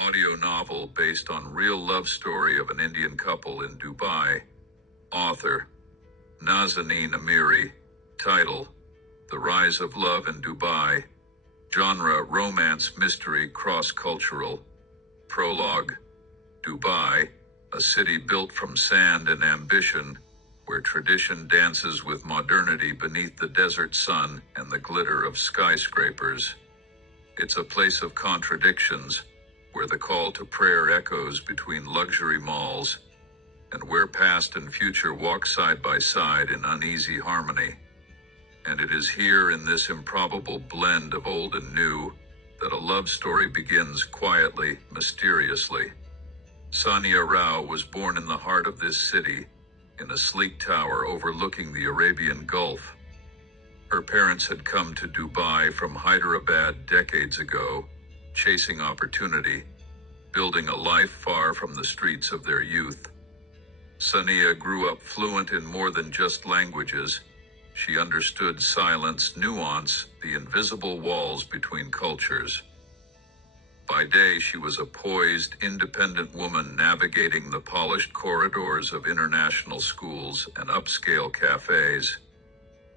audio novel based on real love story of an Indian couple in Dubai. Author, Nazanin Amiri. Title, The Rise of Love in Dubai. Genre, romance, mystery, cross-cultural. Prologue, Dubai, a city built from sand and ambition, where tradition dances with modernity beneath the desert sun and the glitter of skyscrapers. It's a place of contradictions, where the call to prayer echoes between luxury malls, and where past and future walk side by side in uneasy harmony. And it is here in this improbable blend of old and new that a love story begins quietly, mysteriously. Sania Rao was born in the heart of this city, in a sleek tower overlooking the Arabian Gulf. Her parents had come to Dubai from Hyderabad decades ago, chasing opportunity, building a life far from the streets of their youth. Sania grew up fluent in more than just languages. She understood silence, nuance, the invisible walls between cultures. By day, she was a poised, independent woman navigating the polished corridors of international schools and upscale cafes.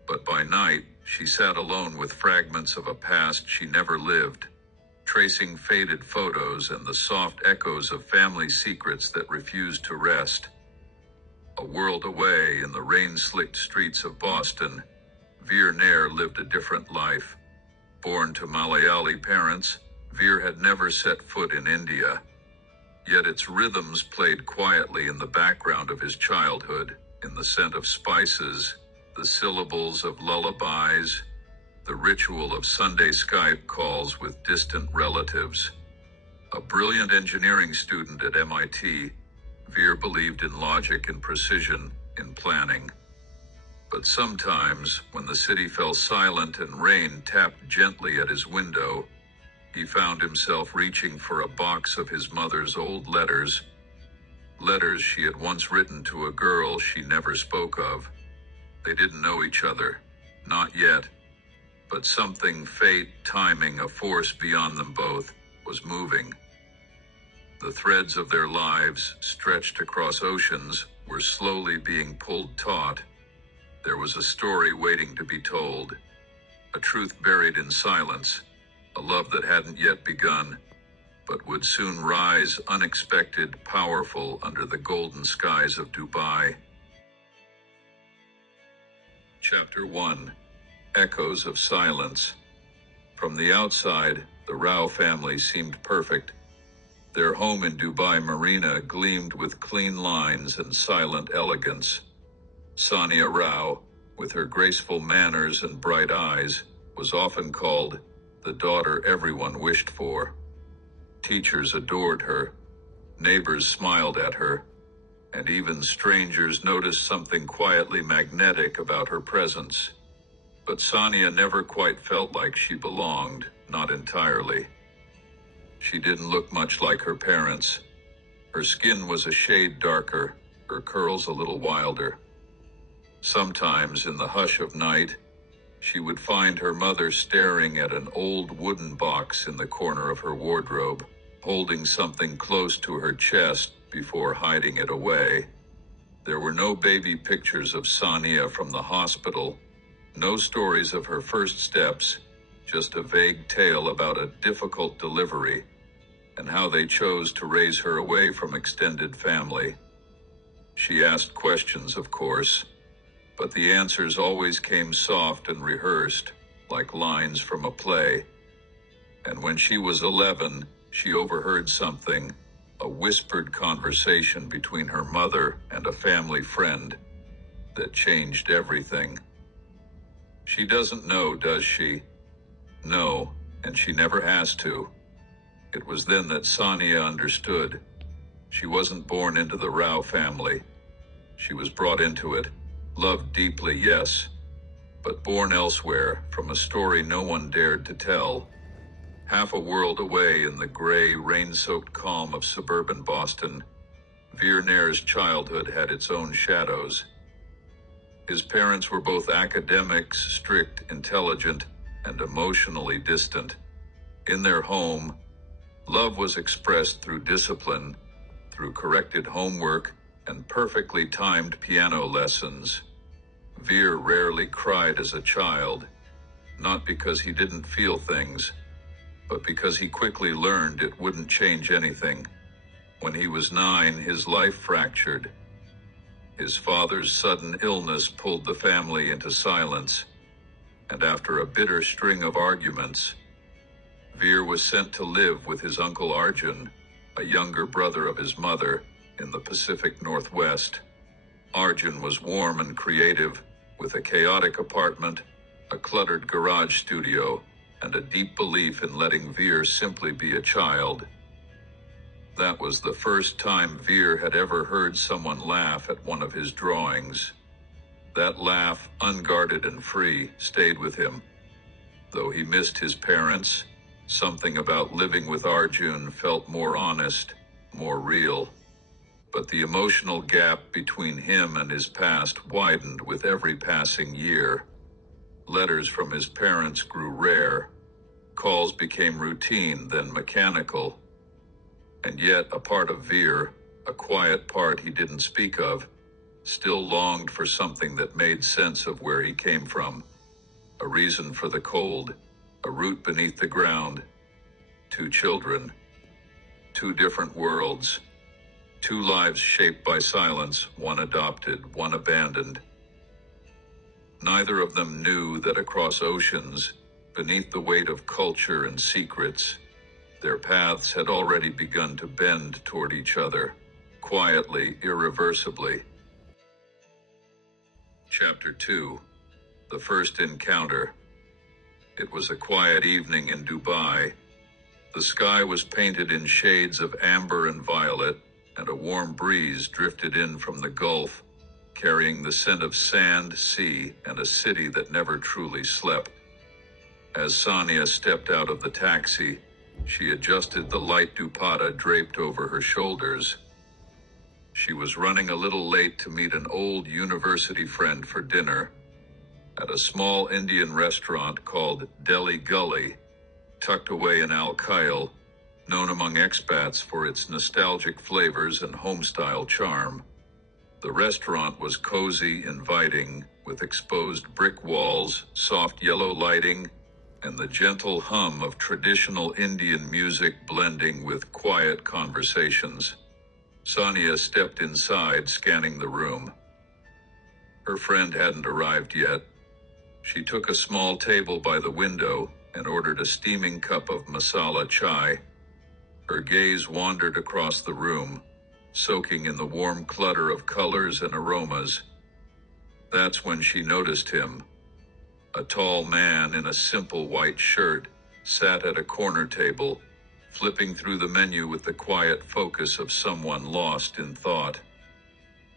But by night, she sat alone with fragments of a past she never lived, tracing faded photos and the soft echoes of family secrets that refused to rest. A world away in the rain-slicked streets of Boston, Veer Nair lived a different life. Born to Malayali parents, Veer had never set foot in India. Yet its rhythms played quietly in the background of his childhood, in the scent of spices, the syllables of lullabies, the ritual of Sunday Skype calls with distant relatives. A brilliant engineering student at MIT, Veer believed in logic and precision, in planning. But sometimes, when the city fell silent and rain tapped gently at his window, he found himself reaching for a box of his mother's old letters she had once written to a girl she never spoke of. They didn't know each other, not yet, but something, fate, timing, a force beyond them both, was moving. The threads of their lives, stretched across oceans, were slowly being pulled taut. There was a story waiting to be told, a truth buried in silence, a love that hadn't yet begun, but would soon rise unexpected, powerful under the golden skies of Dubai. Chapter 1. Echoes of Silence. From the outside, the Rao family seemed perfect. Their home in Dubai Marina gleamed with clean lines and silent elegance. Sania Rao, with her graceful manners and bright eyes, was often called the daughter everyone wished for. Teachers adored her, neighbors smiled at her, and even strangers noticed something quietly magnetic about her presence. But Sania never quite felt like she belonged, not entirely. She didn't look much like her parents. Her skin was a shade darker, her curls a little wilder. Sometimes, in the hush of night, she would find her mother staring at an old wooden box in the corner of her wardrobe, holding something close to her chest before hiding it away. There were no baby pictures of Sania from the hospital, no stories of her first steps, just a vague tale about a difficult delivery and how they chose to raise her away from extended family. She asked questions, of course, but the answers always came soft and rehearsed, like lines from a play. And when she was 11, she overheard something, a whispered conversation between her mother and a family friend, that changed everything. She doesn't know, does she? No, and she never has to. It was then that Sania understood. She wasn't born into the Rao family. She was brought into it. Loved deeply, yes, but born elsewhere from a story no one dared to tell. Half a world away in the gray, rain-soaked calm of suburban Boston, Veer Nair's childhood had its own shadows. His parents were both academics, strict, intelligent, and emotionally distant. In their home, Love was expressed through discipline, through corrected homework, and perfectly timed piano lessons. Veer rarely cried as a child, not because he didn't feel things, but because he quickly learned it wouldn't change anything. When he was 9, his life fractured. His father's sudden illness pulled the family into silence, and after a bitter string of arguments, Veer was sent to live with his uncle Arjun, a younger brother of his mother, in the Pacific Northwest. Arjun was warm and creative, with a chaotic apartment, a cluttered garage studio, and a deep belief in letting Veer simply be a child. That was the first time Veer had ever heard someone laugh at one of his drawings. That laugh, unguarded and free, stayed with him. Though he missed his parents, something about living with Arjun felt more honest, more real. But the emotional gap between him and his past widened with every passing year. Letters from his parents grew rare. Calls became routine, then mechanical. And yet a part of Veer, a quiet part he didn't speak of, still longed for something that made sense of where he came from. A reason for the cold, a root beneath the ground. 2 children, 2 different worlds, 2 lives shaped by silence, one adopted, one abandoned. Neither of them knew that across oceans, beneath the weight of culture and secrets, their paths had already begun to bend toward each other, quietly, irreversibly. Chapter 2. The First Encounter. It was a quiet evening in Dubai. The sky was painted in shades of amber and violet, and a warm breeze drifted in from the Gulf, carrying the scent of sand, sea, and a city that never truly slept. As Sania stepped out of the taxi, she adjusted the light dupatta draped over her shoulders. She was running a little late to meet an old university friend for dinner at a small Indian restaurant called Delhi Gully, tucked away in Al Khail, known among expats for its nostalgic flavors and home-style charm. The restaurant was cozy, inviting, with exposed brick walls, soft yellow lighting, and the gentle hum of traditional Indian music blending with quiet conversations. Sania stepped inside, scanning the room. Her friend hadn't arrived yet. She took a small table by the window and ordered a steaming cup of masala chai. Her gaze wandered across the room, soaking in the warm clutter of colors and aromas. That's when she noticed him. A tall man in a simple white shirt sat at a corner table, flipping through the menu with the quiet focus of someone lost in thought.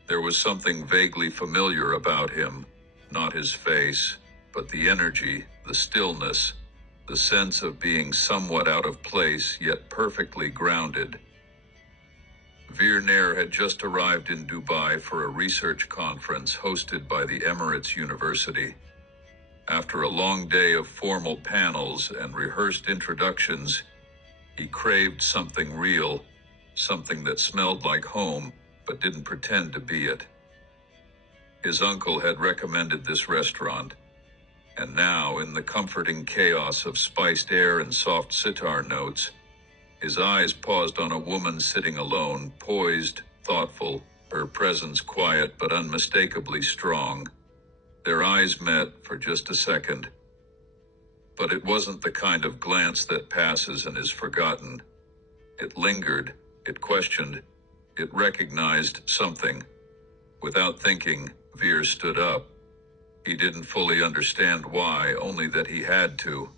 There was something vaguely familiar about him, not his face, but the energy, the stillness, the sense of being somewhat out of place yet perfectly grounded. Veer Nair had just arrived in Dubai for a research conference hosted by the Emirates University. After a long day of formal panels and rehearsed introductions, he craved something real, something that smelled like home but didn't pretend to be it. His uncle had recommended this restaurant, and now, in the comforting chaos of spiced air and soft sitar notes, his eyes paused on a woman sitting alone, poised, thoughtful, her presence quiet but unmistakably strong. Their eyes met for just a second. But it wasn't the kind of glance that passes and is forgotten. It lingered, it questioned, it recognized something. Without thinking, Veer stood up. He didn't fully understand why, only that he had to.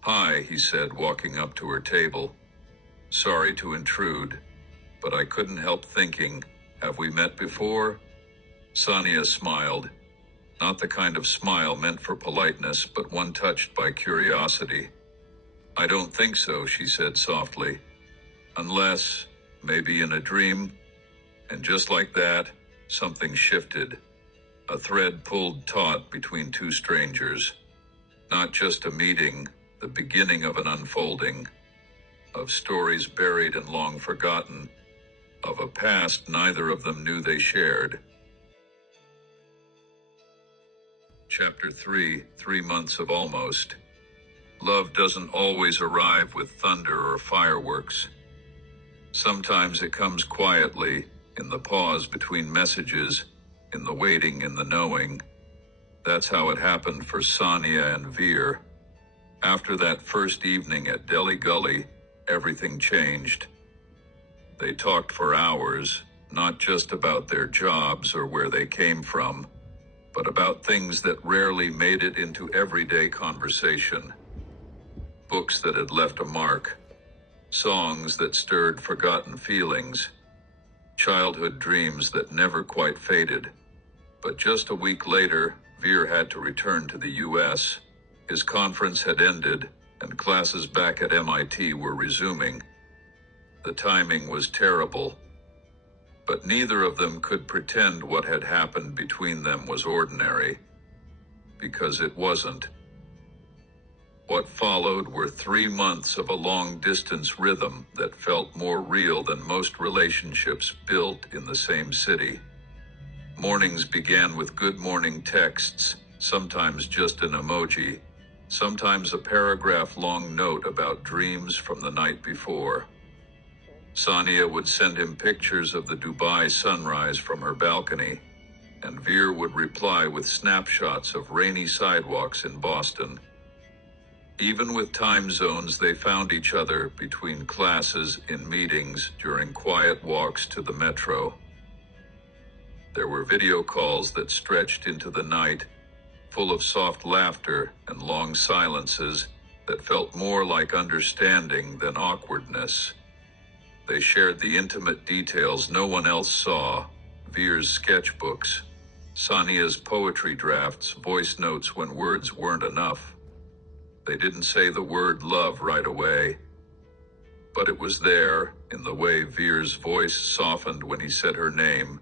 "Hi," he said, walking up to her table. "Sorry to intrude, but I couldn't help thinking, have we met before?" Sania smiled. Not the kind of smile meant for politeness, but one touched by curiosity. "I don't think so," she said softly. "Unless, maybe in a dream." And just like that, something shifted. A thread pulled taut between 2 strangers. Not just a meeting, the beginning of an unfolding. of stories buried and long forgotten, of a past neither of them knew they shared. Chapter 3, 3 Months of Almost. Love doesn't always arrive with thunder or fireworks. Sometimes it comes quietly, in the pause between messages, in the waiting, in the knowing. That's how it happened for Sonia and Veer. After that first evening at Delhi Gully, everything changed. They talked for hours, not just about their jobs or where they came from, but about things that rarely made it into everyday conversation. Books that had left a mark, songs that stirred forgotten feelings, childhood dreams that never quite faded. But just a week later, Veer had to return to the U.S. His conference had ended, and classes back at MIT were resuming. The timing was terrible, but neither of them could pretend what had happened between them was ordinary, because it wasn't. What followed were 3 months of a long-distance rhythm that felt more real than most relationships built in the same city. Mornings began with good morning texts, sometimes just an emoji, sometimes a paragraph-long note about dreams from the night before. Sonia would send him pictures of the Dubai sunrise from her balcony, and Veer would reply with snapshots of rainy sidewalks in Boston. Even with time zones, they found each other between classes, in meetings, during quiet walks to the metro. There were video calls that stretched into the night, full of soft laughter and long silences that felt more like understanding than awkwardness. They shared the intimate details no one else saw: Veer's sketchbooks, Sonia's poetry drafts, voice notes when words weren't enough. They didn't say the word love right away, but it was there, in the way Veer's voice softened when he said her name,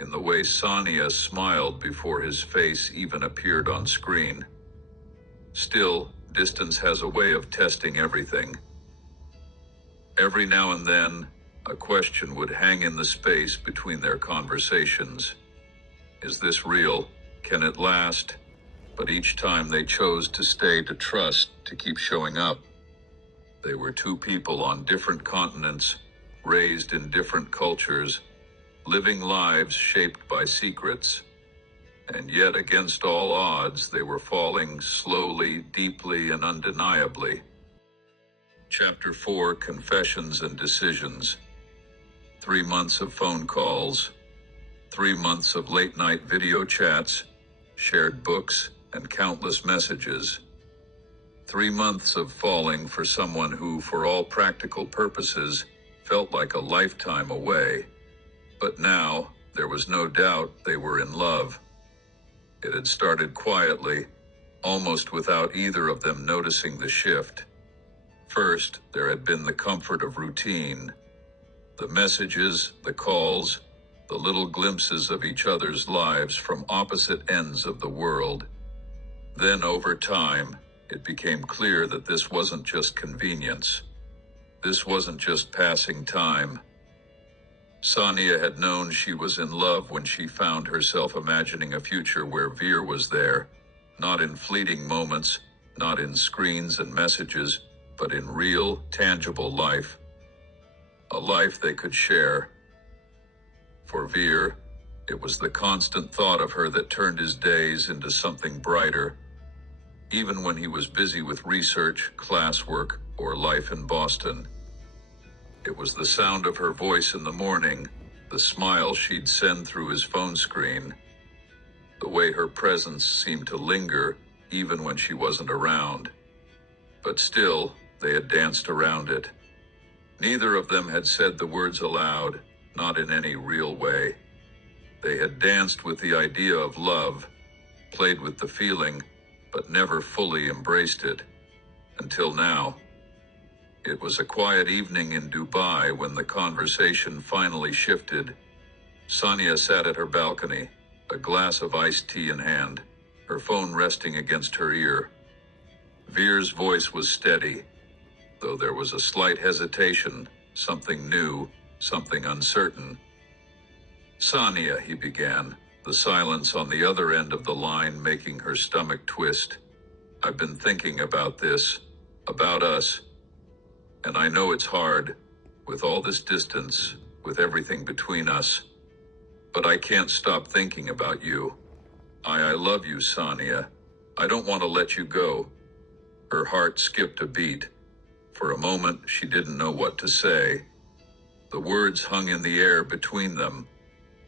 in the way Sonia smiled before his face even appeared on screen. Still, distance has a way of testing everything. Every now and then, a question would hang in the space between their conversations. Is this real? Can it last? But each time they chose to stay, to trust, to keep showing up. They were two people on different continents, raised in different cultures, living lives shaped by secrets. And yet, against all odds, they were falling slowly, deeply, and undeniably. Chapter 4, Confessions and Decisions. 3 months of phone calls, 3 months of late-night video chats, shared books, and countless messages. 3 months of falling for someone who, for all practical purposes, felt like a lifetime away. But now, there was no doubt they were in love. It had started quietly, almost without either of them noticing the shift. First, there had been the comfort of routine. The messages, the calls, the little glimpses of each other's lives from opposite ends of the world. Then, over time, it became clear that this wasn't just convenience. This wasn't just passing time. Sonia had known she was in love when she found herself imagining a future where Veer was there, not in fleeting moments, not in screens and messages, but in real, tangible life. A life they could share. For Veer, it was the constant thought of her that turned his days into something brighter, even when he was busy with research, classwork, or life in Boston. It was the sound of her voice in the morning, the smile she'd send through his phone screen, the way her presence seemed to linger even when she wasn't around. But still, they had danced around it. Neither of them had said the words aloud, not in any real way. They had danced with the idea of love, played with the feeling, but never fully embraced it. Until now. It was a quiet evening in Dubai when the conversation finally shifted. Sonia sat at her balcony, a glass of iced tea in hand, her phone resting against her ear. Veer's voice was steady, though there was a slight hesitation, something new, something uncertain. "Sonia," he began, the silence on the other end of the line making her stomach twist. "I've been thinking about this, about us, and I know it's hard, with all this distance, with everything between us. But I can't stop thinking about you. I love you, Sonia. I don't want to let you go." Her heart skipped a beat. For a moment, she didn't know what to say. The words hung in the air between them,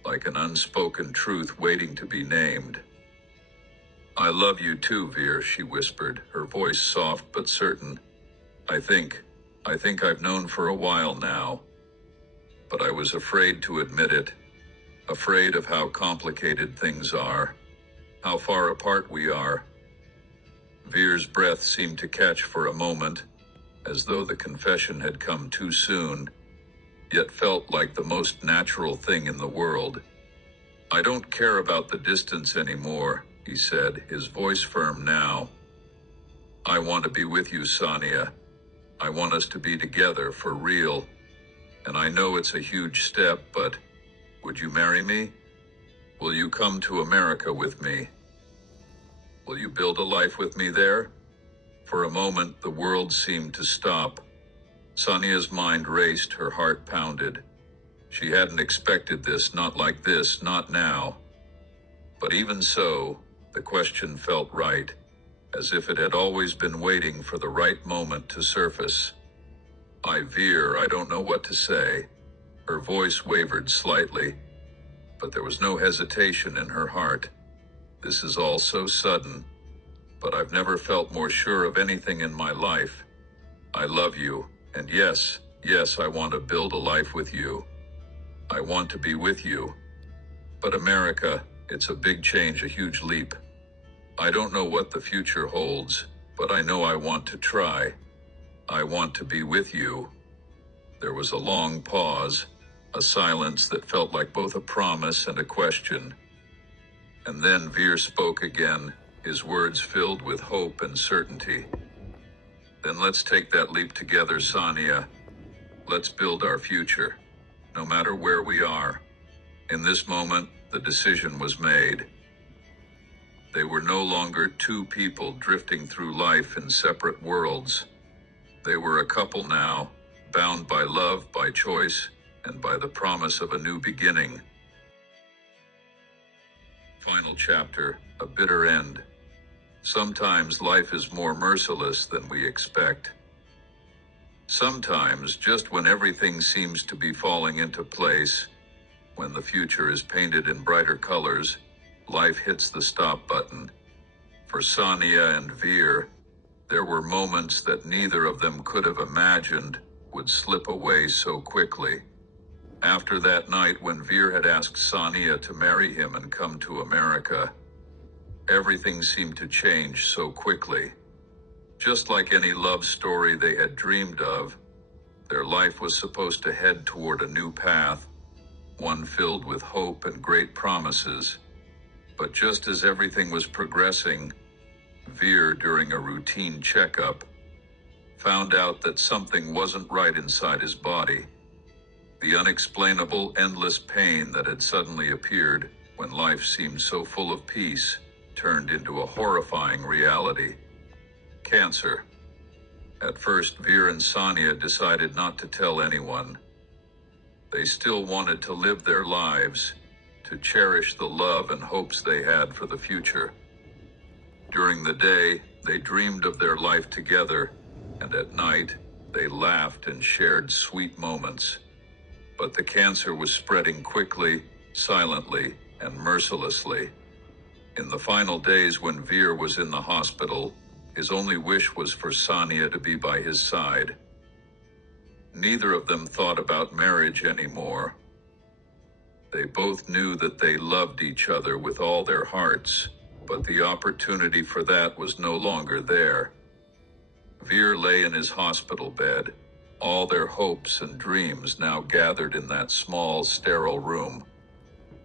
like an unspoken truth waiting to be named. "I love you too, Veer," she whispered, her voice soft but certain. I think I've known for a while now. But I was afraid to admit it, afraid of how complicated things are, how far apart we are." Veer's breath seemed to catch for a moment, as though the confession had come too soon, yet felt like the most natural thing in the world. "I don't care about the distance anymore," he said, his voice firm now. "I want to be with you, Sonia. I want us to be together for real. And I know it's a huge step, but would you marry me? Will you come to America with me? Will you build a life with me there?" For a moment, the world seemed to stop. Sonia's mind raced, her heart pounded. She hadn't expected this, not like this, not now. But even so, the question felt right, as if it had always been waiting for the right moment to surface. Veer, I don't know what to say." Her voice wavered slightly, but there was no hesitation in her heart. "This is all so sudden, but I've never felt more sure of anything in my life. I love you, and yes, I want to build a life with you. I want to be with you. But America, it's a big change, a huge leap. I don't know what the future holds, but I know I want to try. I want to be with you." There was a long pause, a silence that felt like both a promise and a question. And then Veer spoke again, his words filled with hope and certainty. "Then let's take that leap together, Sonia. Let's build our future, no matter where we are." In this moment, the decision was made. They were no longer two people drifting through life in separate worlds. They were a couple now, bound by love, by choice, and by the promise of a new beginning. Final chapter, a bitter end. Sometimes life is more merciless than we expect. Sometimes, just when everything seems to be falling into place, when the future is painted in brighter colors, life hits the stop button. For Sonia and Veer, there were moments that neither of them could have imagined would slip away so quickly. After that night when Veer had asked Sonia to marry him and come to America, everything seemed to change so quickly. Just like any love story they had dreamed of, their life was supposed to head toward a new path, one filled with hope and great promises. But just as everything was progressing, Veer, during a routine checkup, found out that something wasn't right inside his body. The unexplainable, endless pain that had suddenly appeared when life seemed so full of peace turned into a horrifying reality. Cancer. At first, Veer and Sonia decided not to tell anyone. They still wanted to live their lives, to cherish the love and hopes they had for the future. During the day, they dreamed of their life together, and at night, they laughed and shared sweet moments. But the cancer was spreading quickly, silently, and mercilessly. In the final days when Veer was in the hospital, his only wish was for Sonia to be by his side. Neither of them thought about marriage anymore. They both knew that they loved each other with all their hearts, but the opportunity for that was no longer there. Veer lay in his hospital bed, all their hopes and dreams now gathered in that small, sterile room.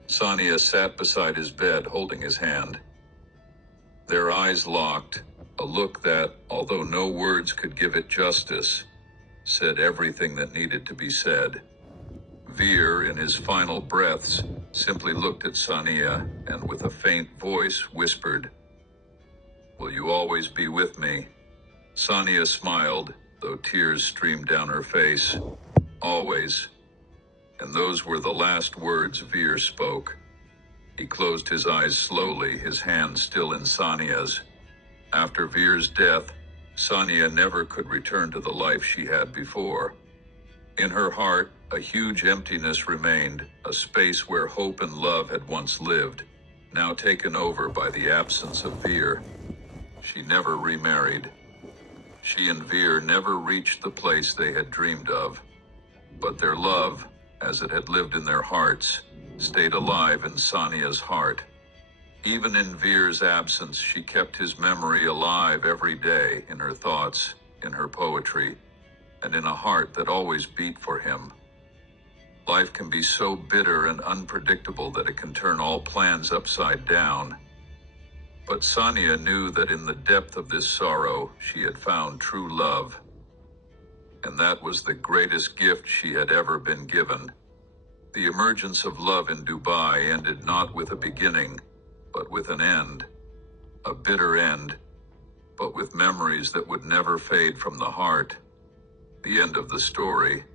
Sonia sat beside his bed, holding his hand. Their eyes locked, a look that, although no words could give it justice, said everything that needed to be said. Veer, in his final breaths, simply looked at Sania and with a faint voice whispered, "Will you always be with me?" Sania smiled, though tears streamed down her face. "Always." And those were the last words Veer spoke. He closed his eyes slowly, his hand still in Sania's. After Veer's death, Sania never could return to the life she had before. In her heart, a huge emptiness remained, a space where hope and love had once lived, now taken over by the absence of Veer. She never remarried. She and Veer never reached the place they had dreamed of. But their love, as it had lived in their hearts, stayed alive in Sania's heart. Even in Veer's absence, she kept his memory alive every day in her thoughts, in her poetry, and in a heart that always beat for him. Life can be so bitter and unpredictable that it can turn all plans upside down. But Sania knew that in the depth of this sorrow, she had found true love. And that was the greatest gift she had ever been given. The emergence of love in Dubai ended not with a beginning, but with an end. A bitter end, but with memories that would never fade from the heart. The end of the story.